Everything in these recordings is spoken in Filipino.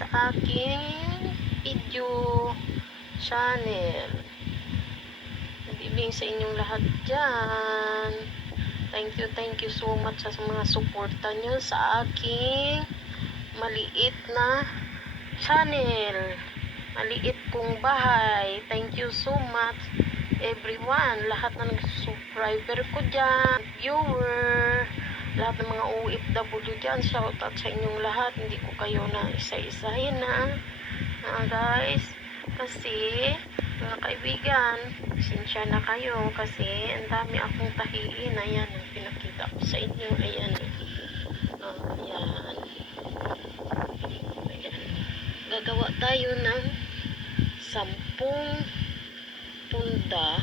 sa aking video channel. Nabibing sa inyong lahat dyan. Thank you, thank you so much sa mga suporta nyo sa aking maliit na channel. Maliit kong bahay. Thank you so much everyone. Lahat na nag-subscriber ko dyan. Viewer. Lahat ng mga OFW dyan. Shout out sa inyong lahat. Hindi ko kayo na isa-isahin na. Ah, guys. Kasi, mga kaibigan, sinsya na kayo kasi ang dami akong tahiin. Ayan, pinakita ko sa inyo. Ayan. Ayan. Ayan. Gagawa tayo ng sampung punda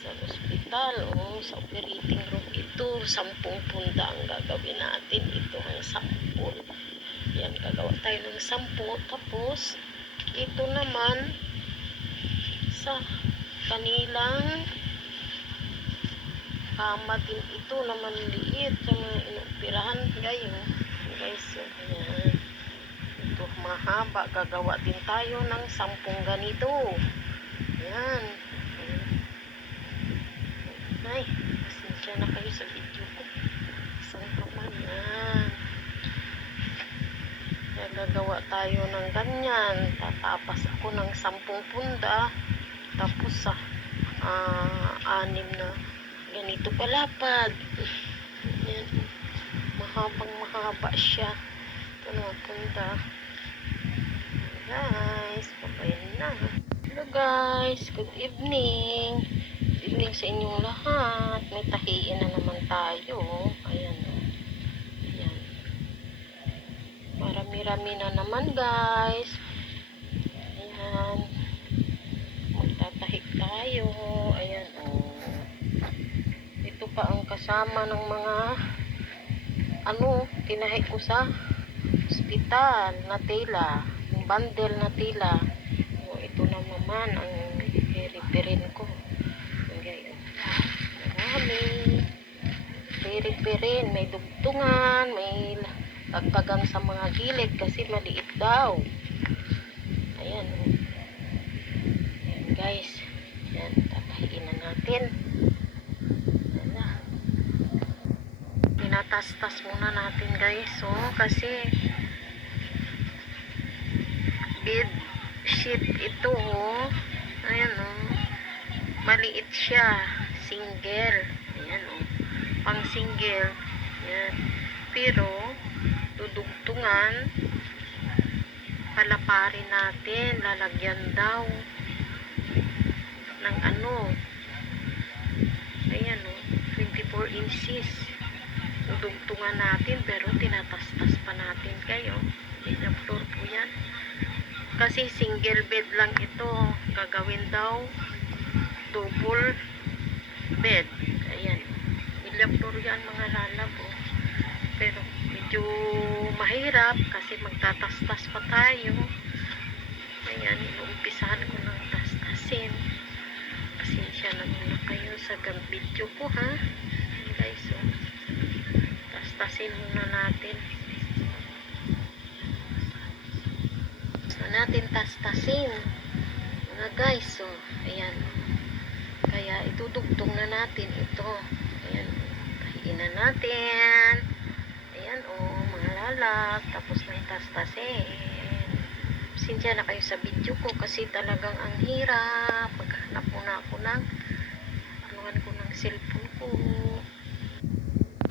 sa ospital o sa operating room. Ito, sampung punda ang gagawin natin. Ito ang sampul. Yan, gagawa tayo ng sampu. Tapos, ito naman sa kanilang kama din ito na manliit sa mga inoperahan kayo guys ayan ito mahaba gagawa din tayo ng sampung ganito ayan ay pasensya na kayo sa video ko. Isang kaman yan. Kaya gagawa tayo ng ganyan. Tatapas ako ng sampung punda. Tapos sa ah, anim na ganito kalapad yan. Mahabang mahaba siya. Ito na punda. Guys papayan na. Hello guys. Good evening evening sa inyong lahat. May tahiin na naman tayo. Ayan ayan. Marami-rami na naman guys. Ayan. Magtatahik tayo. Ayan oh. Ito pa ang kasama ng mga ano tinahik ko sa ospital na tela yung bundle na tela oh, ito na naman ang referin ko referin may dugtungan may dagdagan sa mga gilid kasi maliit daw. Ayan oh. ayan guys. Ayan tatahiin na natin. Ayan na. Tinatas-tas muna natin guys so kasi bed sheet ito oh. Ayan oh. Maliit siya single. Ayan oh pang single. Ayan pero dudugtungan. Palaparin natin. Lalagyan daw ng ano. Ayan oh. 24 inches. Dudugtungan natin pero tinatastas pa natin kayo. Yan floor po yan. Kasi single bed lang ito. Gagawin daw double bed yan mga lalabo pero medyo mahirap kasi magtatastas pa tayo. Ayan inuumpisahan ko ng tastasin. Pasensya na muna kayo sa video ko ha? Guys so tastasin muna natin. So natin tastasin. Mga guys so ayan. Kaya itudugtong na natin ito tahiin na natin. Ayan o mga lalat tapos na itastasin sinsya na kayo sa video ko kasi talagang ang hirap. Maghanap muna ako ng anuhan ko ng cellphone ko